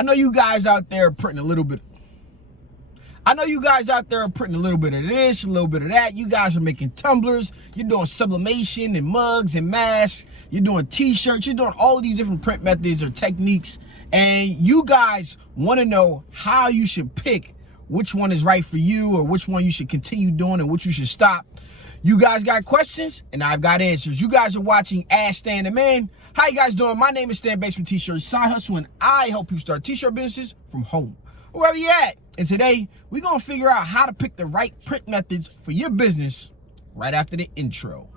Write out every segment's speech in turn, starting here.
I know you guys out there are printing a little bit. I know you guys out there are printing a little bit of this, a little bit of that. You guys are making tumblers. You're doing sublimation and mugs and masks. You're doing t-shirts. You're doing all of these different print methods or techniques. And you guys want to know how you should pick which one is right for you or which one you should continue doing and which you should stop. You guys got questions and I've got answers. You guys are watching Ask Stan the Man. How you guys doing? My name is Stan Banks from T-Shirt Side Hustle, and I help you start t-shirt businesses from home, wherever you at. And today, we're going to figure out how to pick the right print methods for your business right after the intro.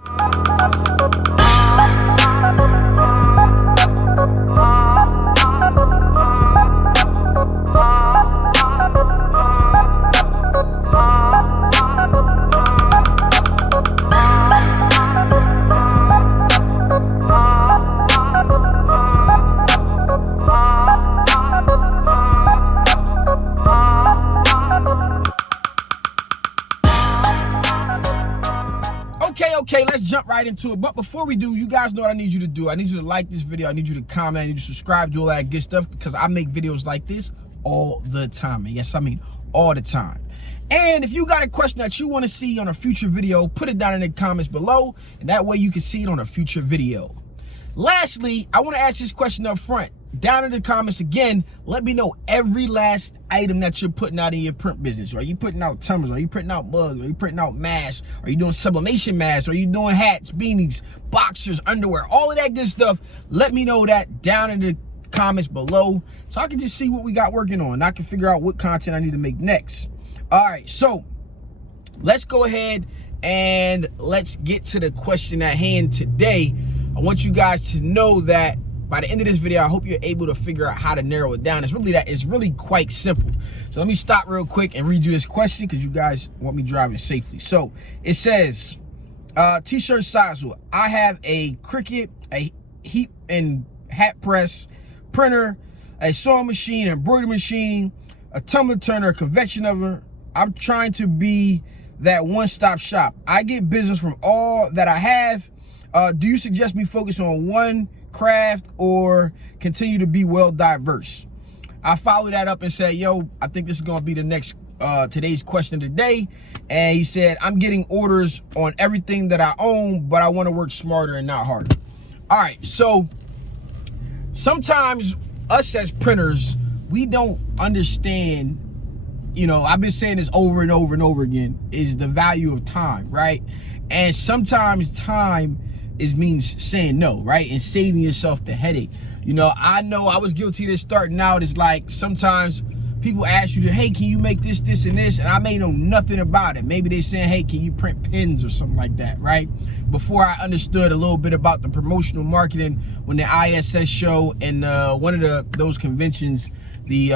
Okay, let's jump right into it. But before we do, you guys know what I need you to do. I need you to like this video. I need you to comment. I need you to subscribe, do all that good stuff, because I make videos like this all the time. And yes, I mean all the time. And if you got a question that you want to see on a future video, put it down in the comments below, and that way you can see it on a future video. Lastly, I want to ask this question up front. Down in the comments again, let me know every last item that you're putting out in your print business. Are you putting out tumblers? Are you printing out mugs? Are you printing out masks? Are you doing sublimation masks? Are you doing hats, beanies, boxers, underwear, all of that good stuff? Let me know that down in the comments below so I can just see what we got working on. I can figure out what content I need to make next. All right, so let's go ahead and let's get to the question at hand today. I want you guys to know that by the end of this video, I hope you're able to figure out how to narrow it down. It's really quite simple. So let me stop real quick and read you this question because you guys want me driving safely. So it says, t-shirt size. I have a Cricut, a heat and hat press, printer, a sewing machine, embroidery machine, a tumbler turner, a convection oven. I'm trying to be that one-stop shop. I get business from all that I have. Do you suggest me focus on one craft or continue to be well diverse? I followed that up and said, yo, I think this is going to be the next today's question of the day. And he said, I'm getting orders on everything that I own, but I want to work smarter and not harder. All right, so sometimes us as printers, we don't understand, you know, I've been saying this over and over and over again, is the value of time, right? And sometimes time means saying no, right? And saving yourself the headache. You know I was guilty of this starting out. It's like sometimes people ask you, hey, can you make this, this, and this? And I may know nothing about it. Maybe they saying, hey, can you print pins or something like that, right? Before I understood a little bit about the promotional marketing when the ISS show and one of those conventions, the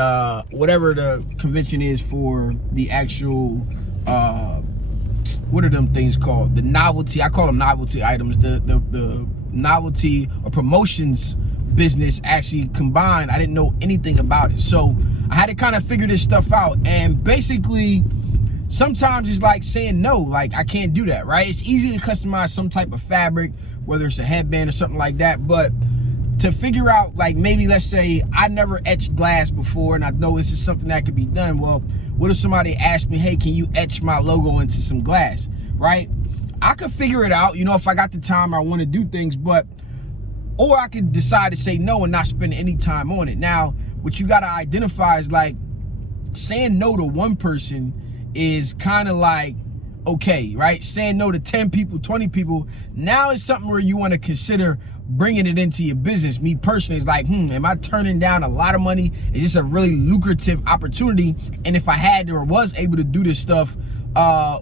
whatever the convention is for the actual what are them things called? The novelty, I call them novelty items. The novelty or promotions business actually combined. I didn't know anything about it. So I had to kind of figure this stuff out. And basically, sometimes it's like saying no, like I can't do that, right? It's easy to customize some type of fabric, whether it's a headband or something like that. But to figure out, like maybe let's say I never etched glass before and I know this is something that could be done. Well, what if somebody asked me, hey, can you etch my logo into some glass, right? I could figure it out, you know, if I got the time, I want to do things, or I could decide to say no and not spend any time on it. Now, what you got to identify is like saying no to one person is kind of like, okay, right? Saying no to 10 people, 20 people, now it's something where you want to consider bringing it into your business. Me personally is like, am I turning down a lot of money? Is this a really lucrative opportunity? And if I had or was able to do this stuff,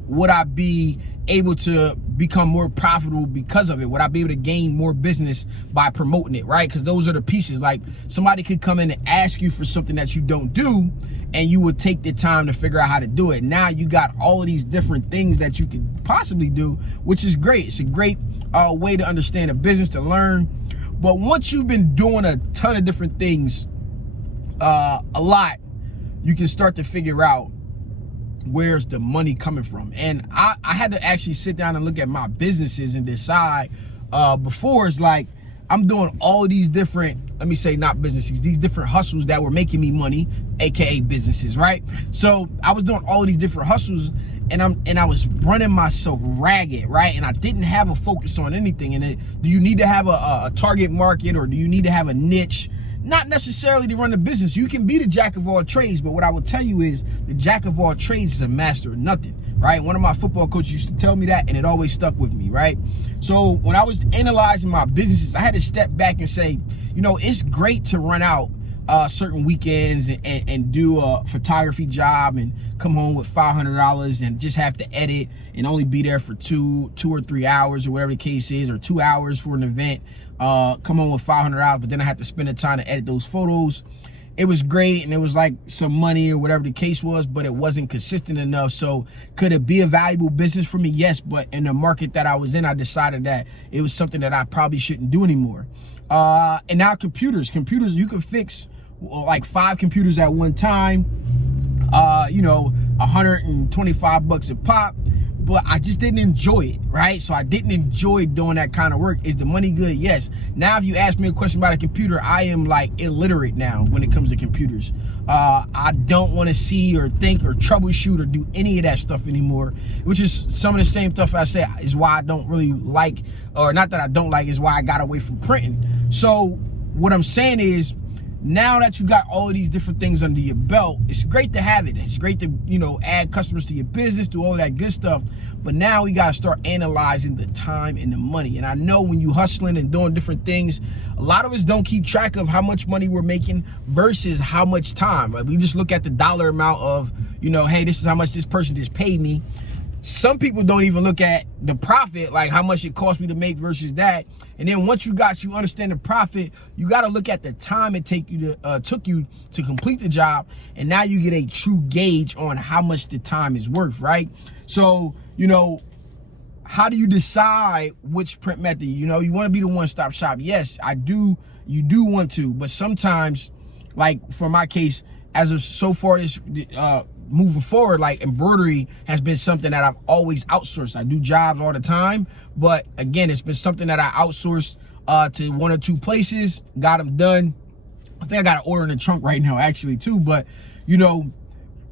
would I be able to become more profitable because of it? Would I be able to gain more business by promoting it, right? Because those are the pieces. Like somebody could come in and ask you for something that you don't do, and you would take the time to figure out how to do it. Now you got all of these different things that you could possibly do, which is great. It's a great way to understand a business, to learn. But once you've been doing a ton of different things a lot, you can start to figure out where's the money coming from. And I had to actually sit down and look at my businesses and decide before. It's like I'm doing all of these different, let me say not businesses, these different hustles that were making me money, aka businesses, right? So I was doing all of these different hustles, and I was running myself ragged, right? And I didn't have a focus on anything. And do you need to have a target market, or do you need to have a niche? Not necessarily to run the business. You can be the jack of all trades, but what I will tell you is the jack of all trades is a master of nothing, right? One of my football coaches used to tell me that, and it always stuck with me, right? So when I was analyzing my businesses, I had to step back and say, you know, it's great to run out certain weekends and do a photography job and come home with $500 and just have to edit and only be there for two or 3 hours or whatever the case is, or 2 hours for an event, come home with $500, but then I have to spend the time to edit those photos. It was great, and it was like some money or whatever the case was, but it wasn't consistent enough. So could it be a valuable business for me? Yes, but in the market that I was in, I decided that it was something that I probably shouldn't do anymore. And now computers, you can fix like 5 computers at one time, you know, $125 a pop, but I just didn't enjoy it, right? So I didn't enjoy doing that kind of work. Is the money good? Yes. Now, if you ask me a question about a computer, I am like illiterate now when it comes to computers. I don't want to see or think or troubleshoot or do any of that stuff anymore, which is some of the same stuff I say is why I don't really like, or not that I don't like, is why I got away from printing. So what I'm saying is, now that you got all of these different things under your belt, it's great to have it. It's great to, you know, add customers to your business, do all of that good stuff. But now we got to start analyzing the time and the money. And I know when you hustling and doing different things, a lot of us don't keep track of how much money we're making versus how much time. Like, we just look at the dollar amount of, you know, hey, this is how much this person just paid me. Some people don't even look at the profit, like how much it cost me to make versus that. And then once you understand the profit, you got to look at the time it took you to complete the job. And now you get a true gauge on how much the time is worth, right? So, you know, how do you decide which print method? You know, you want to be the one-stop shop. Yes, you do want to, but sometimes, like for my case, as of so far this, moving forward, like embroidery has been something that I've always outsourced. I do jobs all the time, but again, it's been something that I outsourced to 1 or 2 places, got them done. I think I got an order in the trunk right now actually too, but you know,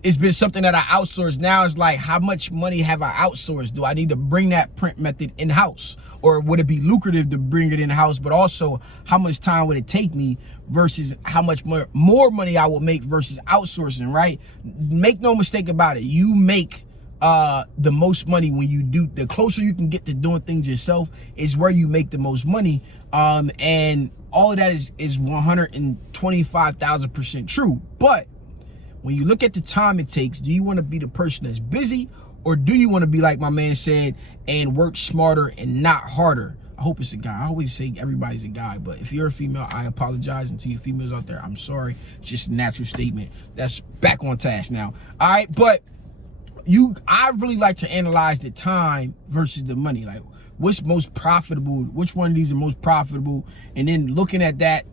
it's been something that I outsourced. Now it's like, how much money have I outsourced? Do I need to bring that print method in-house? Or would it be lucrative to bring it in-house? But also, how much time would it take me versus how much more money I would make versus outsourcing, right? Make no mistake about it. You make the most money when you do, the closer you can get to doing things yourself is where you make the most money. And all of that is 125,000% true. But when you look at the time it takes, do you want to be the person that's busy, or do you want to be like my man said and work smarter and not harder? I hope it's a guy. I always say everybody's a guy, but if you're a female, I apologize. And to you females out there, I'm sorry. It's just a natural statement. That's back on task now. All right, but I really like to analyze the time versus the money. Like, what's most profitable? Which one of these are most profitable? And then looking at that,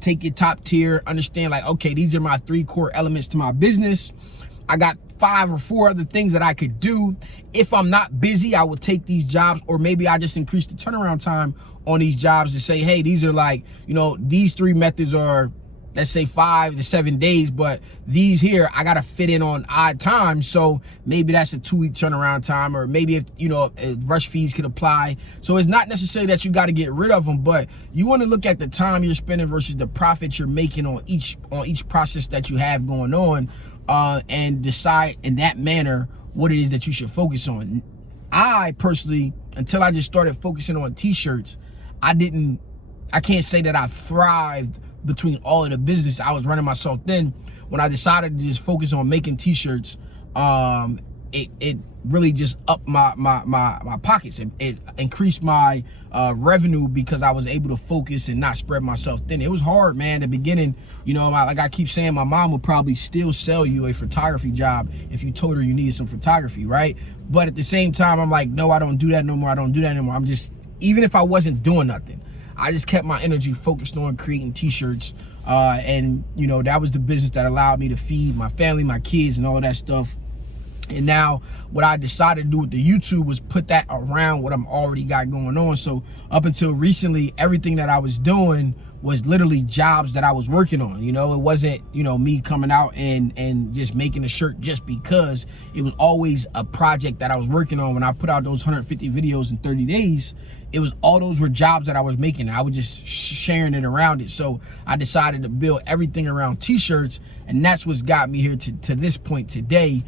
take your top tier, understand like, okay, these are my 3 core elements to my business. I got 5 or 4 other things that I could do. If I'm not busy, I will take these jobs, or maybe I just increase the turnaround time on these jobs to say, hey, these are like, you know, these 3 methods are, let's say 5 to 7 days, but these here, I got to fit in on odd times. So maybe that's a 2-week turnaround time, or maybe if, you know, if rush fees could apply. So it's not necessarily that you got to get rid of them, but you want to look at the time you're spending versus the profit you're making on each process that you have going on, and decide in that manner what it is that you should focus on. I personally, until I just started focusing on t-shirts, I can't say that I thrived between all of the business I was running myself. Then when I decided to just focus on making t-shirts, it really just upped my pockets. It increased my revenue because I was able to focus and not spread myself thin. It was hard, man. At the beginning, you know, like I keep saying, my mom would probably still sell you a photography job if you told her you needed some photography, right? But at the same time, I'm like, no, I don't do that no more. I don't do that anymore. I'm just, even if I wasn't doing nothing, I just kept my energy focused on creating t-shirts. And, you know, that was the business that allowed me to feed my family, my kids, and all of that stuff. And now what I decided to do with the YouTube was put that around what I'm already got going on. So up until recently, everything that I was doing was literally jobs that I was working on. You know, it wasn't, you know, me coming out and just making a shirt just because. It was always a project that I was working on. When I put out those 150 videos in 30 days, it was all those were jobs that I was making. I was just sharing it around it. So I decided to build everything around t-shirts, and that's what's got me here to this point today.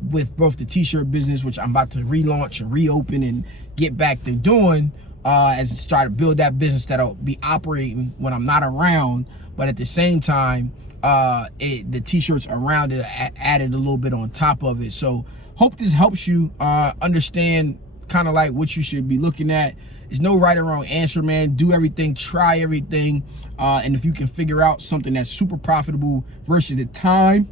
With both the t-shirt business, which I'm about to relaunch and reopen and get back to doing, as I start to build that business that'll be operating when I'm not around, but at the same time, the t-shirts around it added a little bit on top of it. So hope this helps you understand kind of like what you should be looking at. There's no right or wrong answer, man. Do everything, try everything, and if you can figure out something that's super profitable versus the time,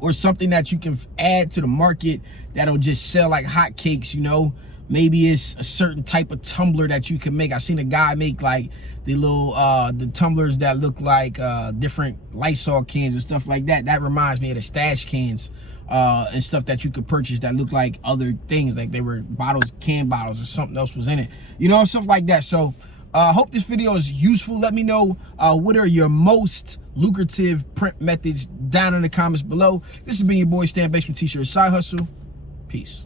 or something that you can add to the market that'll just sell like hotcakes, you know, maybe it's a certain type of tumbler that you can make. I seen a guy make like the little the tumblers that look like different Lysol cans and stuff like that. That reminds me of the stash cans and stuff that you could purchase that look like other things, like they were bottles, can bottles, or something else was in it, you know, stuff like that. So hope this video is useful. Let me know what are your most lucrative print methods down in the comments below. This has been your boy Stan Banks from T-Shirt Side Hustle. Peace.